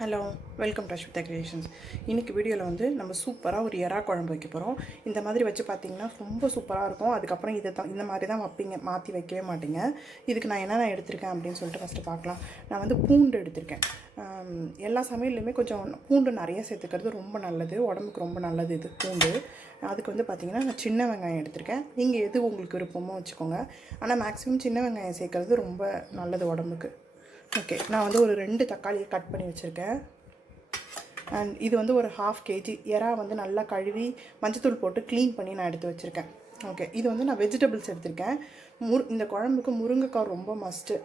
Hello, welcome to Ashwitha creations. இன்றைக்கி வீடியோவில் வந்து நம்ம சூப்பராக ஒரு எறா குழம்பு வைக்க போகிறோம். இந்த மாதிரி வச்சு பார்த்திங்கன்னா ரொம்ப சூப்பராக இருக்கும். அதுக்கப்புறம் இந்த மாதிரி தான் வைப்பீங்க, மாற்றி வைக்கவே மாட்டீங்க. இதுக்கு நான் என்னென்ன எடுத்திருக்கேன் அப்படின்னு சொல்லிட்டு ஃபஸ்ட்டு பார்க்கலாம். நான் வந்து பூண்டு எடுத்திருக்கேன். எல்லா சமையல்லையுமே கொஞ்சம் பூண்டு நிறைய சேர்த்துக்கிறது ரொம்ப நல்லது, உடம்புக்கு ரொம்ப நல்லது இது பூண்டு. அதுக்கு வந்து பார்த்திங்கன்னா நான் சின்ன வெங்காயம் எடுத்திருக்கேன். நீங்கள் எது உங்களுக்கு விருப்பமோ வச்சுக்கோங்க. ஆனால் மேக்ஸிமம் சின்ன வெங்காயம் சேர்க்குறது ரொம்ப நல்லது உடம்புக்கு. ஓகே, நான் வந்து ஒரு 2 தக்காளியை கட் பண்ணி வச்சுருக்கேன். அண்ட் இது வந்து ஒரு 1/2 kg எறா வந்து நல்லா கழுவி மஞ்சத்தூள் போட்டு க்ளீன் பண்ணி நான் எடுத்து வச்சுருக்கேன். ஓகே, இது வந்து நான் வெஜிடபிள்ஸ் எடுத்திருக்கேன். இந்த குழம்புக்கு முருங்கைக்காய் ரொம்ப மஸ்ட்டு.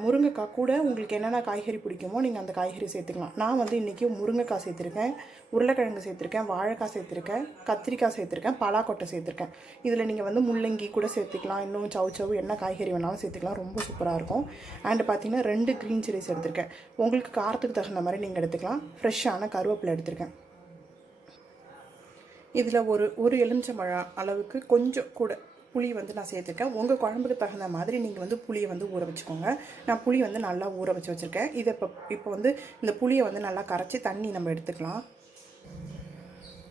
முருங்கைக்காய் கூட உங்களுக்கு என்னென்ன காய்கறி பிடிக்குமோ நீங்கள் அந்த காய்கறி சேர்த்துக்கலாம். நான் வந்து இன்றைக்கி முருங்கைக்காய் சேர்த்துருக்கேன், உருளைக்கிழங்கு சேர்த்துருக்கேன், வாழைக்காய் சேர்த்துருக்கேன், கத்திரிக்காய் சேர்த்துருக்கேன், பலாக்கொட்டை சேர்த்துருக்கேன். இதில் நீங்கள் வந்து முள்ளங்கி கூட சேர்த்துக்கலாம், இன்னும் சவு என்ன காய்கறி வேணாலும் சேர்த்துக்கலாம், ரொம்ப சூப்பராக இருக்கும். அண்டு பார்த்திங்கன்னா 2 க்ரீன் சில்லிஸ் எடுத்திருக்கேன். உங்களுக்கு காரத்துக்கு தகுந்த மாதிரி நீங்கள் எடுத்துக்கலாம். ஃப்ரெஷ்ஷான கருவேப்பிலை எடுத்திருக்கேன். இதில் ஒரு எலுமிச்சம்பழம் அளவுக்கு கொஞ்சம் கூட புளி வந்து நான் சேர்த்துருக்கேன். உங்கள் குழம்புக்கு தகுந்த மாதிரி நீங்கள் வந்து புளியை வந்து ஊற வச்சுக்கோங்க. நான் புளி வந்து நல்லா ஊற வச்சுருக்கேன். இதை இப்போ வந்து இந்த புளியை வந்து நல்லா கரைச்சி தண்ணி நம்ம எடுத்துக்கலாம்.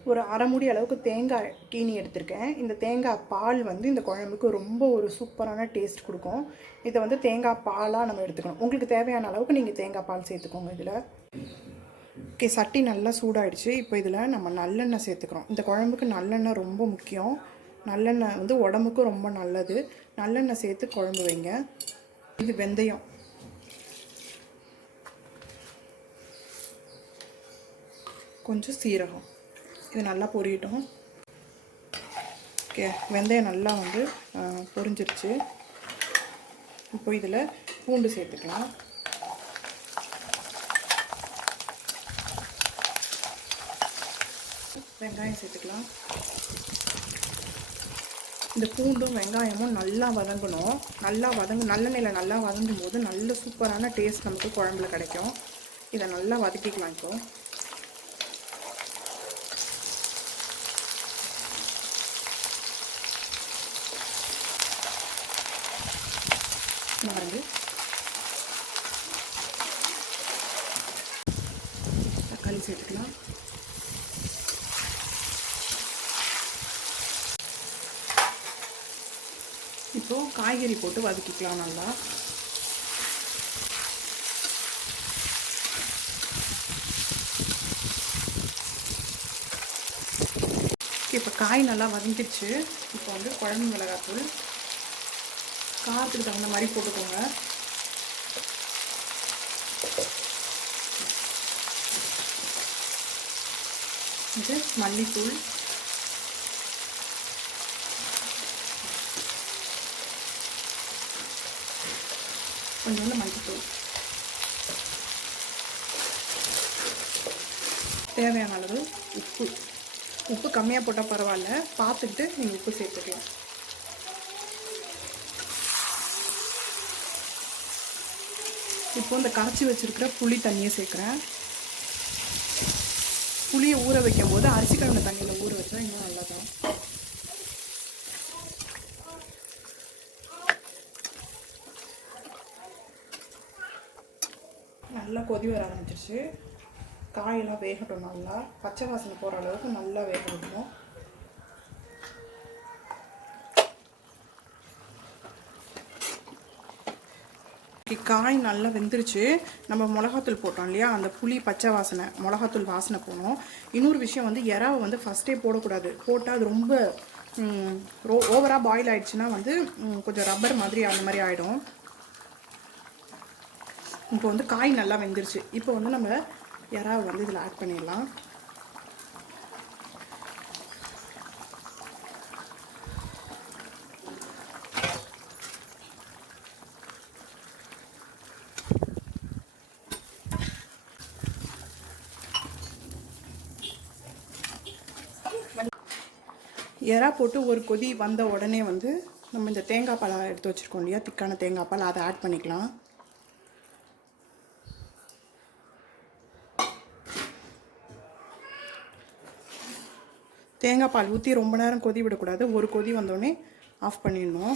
ஒரு அரை மூடி அளவுக்கு தேங்காய் கீனி எடுத்திருக்கேன். இந்த தேங்காய் பால் வந்து இந்த குழம்புக்கு ரொம்ப ஒரு சூப்பரான டேஸ்ட் கொடுக்கும். இதை வந்து தேங்காய் பாலாக நம்ம எடுத்துக்கணும். உங்களுக்கு தேவையான அளவுக்கு நீங்கள் தேங்காய் பால் சேர்த்துக்கோங்க. இதில் ஓகே, சட்டி நல்லா சூடாயிடுச்சு. இப்போ இதில் நம்ம நல்லெண்ணெய் சேர்த்துக்கிறோம். இந்த குழம்புக்கு நல்லெண்ணெய் ரொம்ப முக்கியம். நல்லெண்ணெய் வந்து உடம்புக்கும் ரொம்ப நல்லது. நல்லெண்ணெய் சேர்த்து குழம்பு வைங்க. இது வெந்தயம், கொஞ்சம் சீரகம், இது நல்லா பொரியட்டும். ஓகே, வெந்தயம் நல்லா வந்து பொரிஞ்சிருச்சு. இப்போ இதில் பூண்டு சேர்த்துக்கலாம். வெங்காயம் சேர்த்துக்கலாம். இந்த பூண்டும் வெங்காயமும் நல்லா வதங்கணும். நல்லெண்ணெயில் நல்லா வதங்கும் போது நல்ல சூப்பரான டேஸ்ட் நமக்கு குழம்புல கிடைக்கும். இதை நல்லா வதக்கிக்கலாம். இப்போ வந்து தக்காளி சேர்த்துக்கலாம். இப்போது காய்கறி போட்டு வதக்கிக்கலாம் நல்லா. இப்போ காய் நல்லா வதங்கிடுச்சு. இப்போ வந்து குழம்பு மிளகாத்தூள் காரத்துக்கு தகுந்த மாதிரி போட்டுக்கோங்க. இது மல்லித்தூள், கொஞ்சோண்டு மஞ்சத்தூள், தேவையான அளவு உப்பு. உப்பு கம்மியாக போட்டால் பரவாயில்ல, பார்த்துக்கிட்டு நீங்கள் உப்பு சேர்த்துக்கலாம். இப்போ இந்த கரைச்சி வச்சுருக்கிற புளி தண்ணியை சேர்க்குறேன். புளியை ஊற வைக்கும் போது அரிசி கழுவின தண்ணியில் ஊற வச்சா இன்னும் நல்லா தான். நல்லா கொதி வர ஆரம்பிச்சிருச்சு. காயெல்லாம் வேகட்டும். நல்லா பச்சை வாசனை போகிற அளவுக்கு நல்லா வேக வைக்கணும். காய் நல்லா வெந்துருச்சு. நம்ம மிளகாத்தூள் போட்டோம் இல்லையா, அந்த புளி பச்சை வாசனை மிளகாத்தூள் வாசனை போகணும். இன்னொரு விஷயம் வந்து எறாவை வந்து ஃபஸ்ட்டே போடக்கூடாது. போட்டால் அது ரொம்ப ஓவராக பாயில் ஆகிடுச்சுன்னா வந்து கொஞ்சம் ரப்பர் மாதிரி அந்த மாதிரி ஆகிடும். இப்போ வந்து காய் நல்லா வெந்துருச்சு. இப்போ வந்து நம்ம எறாவை வந்து இதில் ஆட் பண்ணிடலாம். எறா போட்டு ஒரு கொதி வந்த உடனே வந்து நம்ம இந்த தேங்காய் பால் எடுத்து வச்சுருக்கோம் இல்லையா, திக்கான தேங்காய் பால், அதை ஆட் பண்ணிக்கலாம். தேங்காய் பால் ஊற்றி ரொம்ப நேரம் கொதி விடக்கூடாது. ஒரு கொதி வந்தோடனே ஆஃப் பண்ணிடணும்.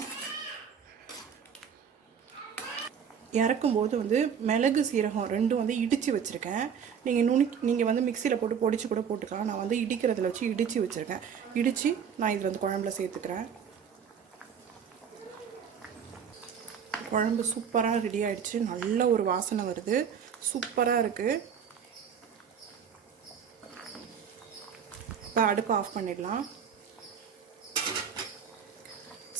இறக்கும்போது வந்து மிளகு சீரகம் ரெண்டும் வந்து இடித்து வச்சுருக்கேன். நீங்கள் வந்து மிக்சியில் போட்டு பொடிச்சு கூட போட்டுக்கலாம். நான் வந்து இடிக்கிறதுல வச்சு இடித்து வச்சுருக்கேன். இடித்து நான் இதில் வந்து குழம்புல சேர்த்துக்கிறேன். குழம்பு சூப்பராக ரெடி ஆகிடுச்சு. நல்ல ஒரு வாசனை வருது, சூப்பராக இருக்குது. இப்போ அடுப்பு ஆஃப் பண்ணிடலாம்.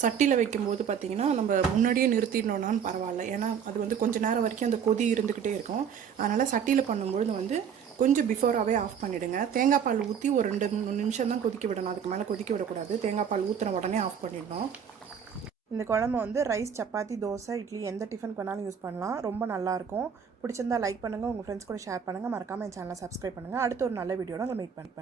சட்டியில் வைக்கும்போது பார்த்திங்கன்னா நம்ம முன்னாடியே நிறுத்திடணுன்னான்னு பரவாயில்ல, ஏன்னா அது வந்து கொஞ்சம் நேரம் வரைக்கும் அந்த கொதி இருந்துக்கிட்டே இருக்கும். அதனால் சட்டியில் பண்ணும்பொழுது வந்து கொஞ்சம் பிஃபோராகவே ஆஃப் பண்ணிவிடுங்க. தேங்காய் பால் ஊற்றி ஒரு 2-3 நிமிஷம் தான் கொதிக்க விடணும், அதுக்கு மேலே கொதிக்க விடக்கூடாது. தேங்காய் பால் ஊற்றின உடனே ஆஃப் பண்ணிடணும். இந்த குழம்பு வந்து ரைஸ், சப்பாத்தி, தோசை, இட்லி எந்த டிஃபனுக்கு வேணாலும் யூஸ் பண்ணலாம். ரொம்ப நல்லாயிருக்கும். பிடிச்சிருந்தா லைக் பண்ணுங்கள், உங்கள் ஃப்ரெண்ட்ஸ் கூட ஷேர் பண்ணுங்கள். மறக்காமல் என் சேனலை சப்ஸ்கிரைப் பண்ணுங்கள். அடுத்த ஒரு நல்ல வீடியோவில் உங்களை மீட் பண்ணுறேன்.